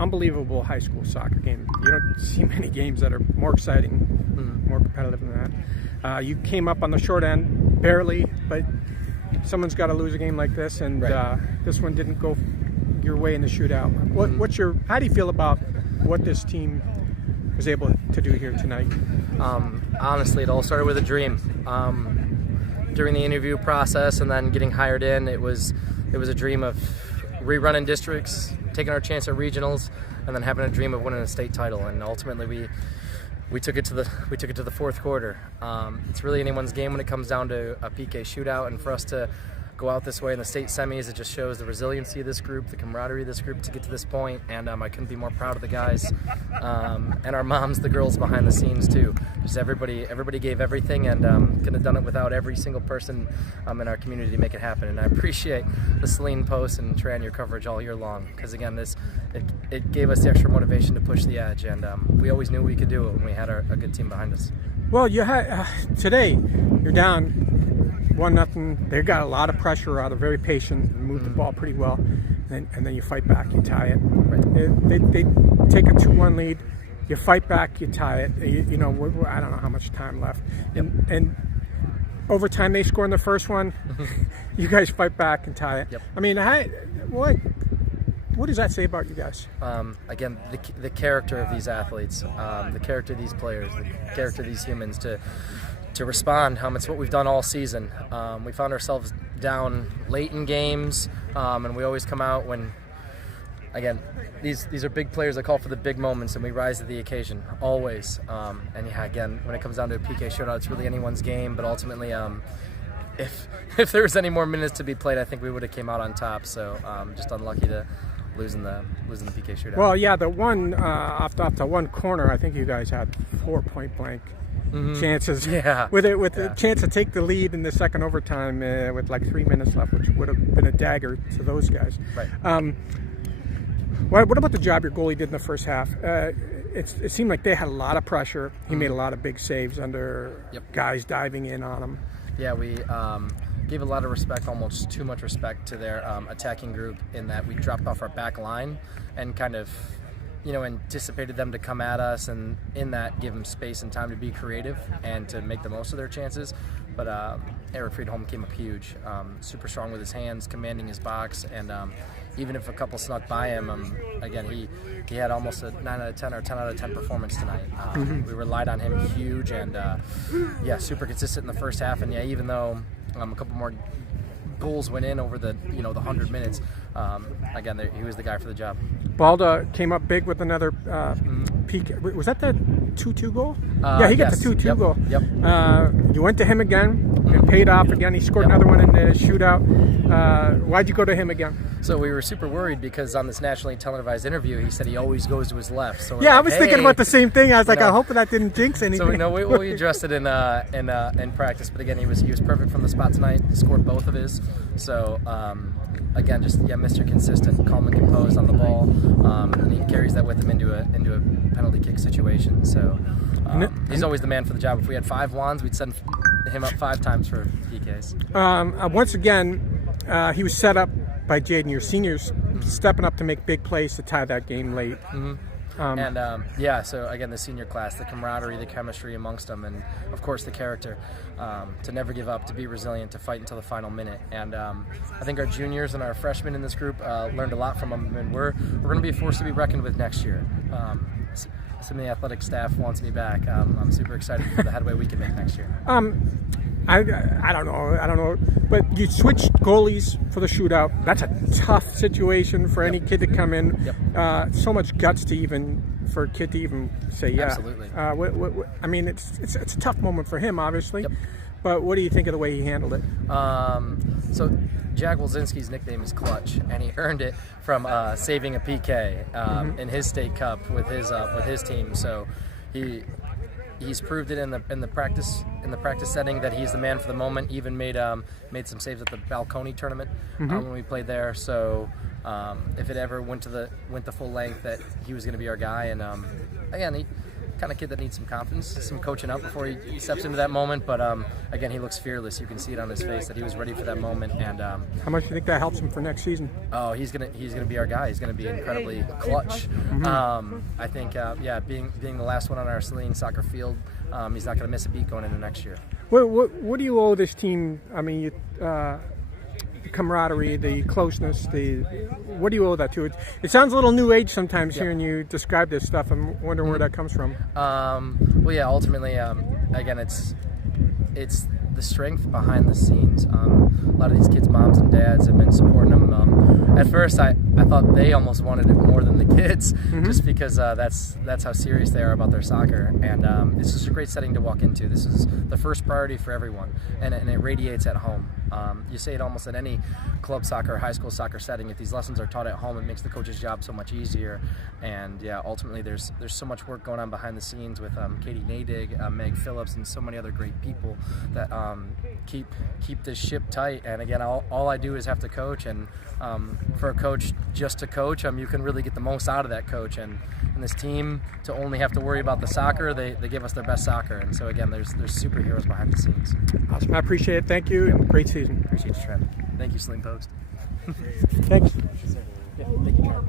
unbelievable high school soccer game. You don't see many games that are more exciting, more competitive than that. You came up on the short end, barely, but someone's got to lose a game like this, and this one didn't go your way in the shootout. How do you feel about what this team was able to do here tonight? Honestly, it all started with a dream. During the interview process and then getting hired in, it was a dream of rerunning districts, taking our chance at regionals, and then having a dream of winning a state title. And ultimately, we took it to the fourth quarter. It's really anyone's game when it comes down to a PK shootout, and for us to go out this way in the state semis, it just shows the resiliency of this group, the camaraderie of this group to get to this point, and I couldn't be more proud of the guys and our moms, the girls behind the scenes too. Just everybody gave everything, and couldn't have done it without every single person in our community to make it happen. And I appreciate the Saline Post and Tran, your coverage all year long, because again, it gave us the extra motivation to push the edge, and we always knew we could do it when we had a good team behind us. Well, you had today. You're down 1-0. They got a lot of pressure out. They're very patient, move the ball pretty well, and then you fight back, you tie it. Right. They take a 2-1 lead. You fight back, you tie it. I don't know how much time left. Yep. And overtime, they score in the first one. You guys fight back and tie it. Yep. I mean, what does that say about you guys? Again, the character of these athletes, the character of these players, the character of these humans to respond. It's what we've done all season. We found ourselves down late in games, and we always come out when, again, these are big players that call for the big moments, and we rise to the occasion, always. And yeah, again, when it comes down to a PK shootout, it's really anyone's game, but ultimately, if there was any more minutes to be played, I think we would have came out on top. So just unlucky to losing the PK shootout. Well, yeah, the one off the one corner, I think you guys had 4 point blank chances. Yeah. With a chance to take the lead in the second overtime with like 3 minutes left, which would have been a dagger to those guys. Right. What about the job your goalie did in the first half? It seemed like they had a lot of pressure. He made a lot of big saves under guys diving in on him. Yeah, we gave a lot of respect, almost too much respect, to their attacking group, in that we dropped off our back line and kind of, anticipated them to come at us, and in that give them space and time to be creative and to make the most of their chances. But Eric Friedholm came up huge, super strong with his hands, commanding his box, and even if a couple snuck by him, again, he had almost a 9 out of 10 or 10 out of 10 performance tonight. We relied on him huge, and super consistent in the first half. And even though a couple more goals went in over the 100 minutes, again, he was the guy for the job. Balda came up big with another peak. Was that the 2-2 goal? He got the 2-2 goal. Yep. You went to him again. It paid off again. He scored another one in the shootout. Why'd you go to him again? So we were super worried because on this nationally televised interview, he said he always goes to his left. So I was thinking about the same thing. I was like, I hope that didn't jinx anything. So we addressed it in practice. But again, he was perfect from the spot tonight. He scored both of his. So again, just Mr. Consistent, calm and composed on the ball, and he carries that with him into a penalty kick situation. So he's always the man for the job. If we had 5 wands, we'd send him up 5 times for PKs. Once again, he was set up by Jaden, your seniors, stepping up to make big plays to tie that game late. So again, the senior class, the camaraderie, the chemistry amongst them, and of course the character, to never give up, to be resilient, to fight until the final minute. And I think our juniors and our freshmen in this group learned a lot from them, and we're going to be a force to be reckoned with next year. Some of the athletic staff wants me back. I'm super excited for the headway we can make next year. I don't know, but you switched goalies for the shootout. That's a tough situation for any kid to come in. So much guts for a kid to even say Absolutely. I mean, it's a tough moment for him, obviously. But what do you think of the way he handled it? So Jack Wilczynski's nickname is Clutch, and he earned it from saving a PK in his state cup with his team. So he's proved it in the practice setting that he's the man for the moment. He even made some saves at the Balcony tournament when we played there. So if it ever went the full length, that he was going to be our guy. And again, kind of kid that needs some confidence, some coaching up before he steps into that moment. But again, he looks fearless. You can see it on his face that he was ready for that moment. And how much do you think that helps him for next season? Oh, he's gonna be our guy. He's gonna be incredibly clutch. I think being the last one on our Saline Soccer field, he's not gonna miss a beat going into next year. What do you owe this team? I mean, the camaraderie, the closeness, what do you owe that to? It sounds a little new age sometimes hearing you describe this stuff. I'm wondering where that comes from. Well, yeah, ultimately, again, it's the strength behind the scenes. A lot of these kids' moms and dads have been supporting them. At first, I thought they almost wanted it more than the kids, just because that's how serious they are about their soccer. And this is a great setting to walk into. This is the first priority for everyone, and it radiates at home. You say it almost in any club soccer or high school soccer setting. If these lessons are taught at home, it makes the coach's job so much easier. And yeah, ultimately, there's so much work going on behind the scenes with Katie Nadig, Meg Phillips, and so many other great people that keep this ship tight. And again, all I do is have to coach, and for a coach just to coach, you can really get the most out of that coach. And this team, to only have to worry about the soccer, they give us their best soccer. And so again, there's superheroes behind the scenes. Awesome, I appreciate it. Thank you, and great season. Appreciate you, Trent. Thank you, Sling Post. Thanks. Yeah, thank you, Trent.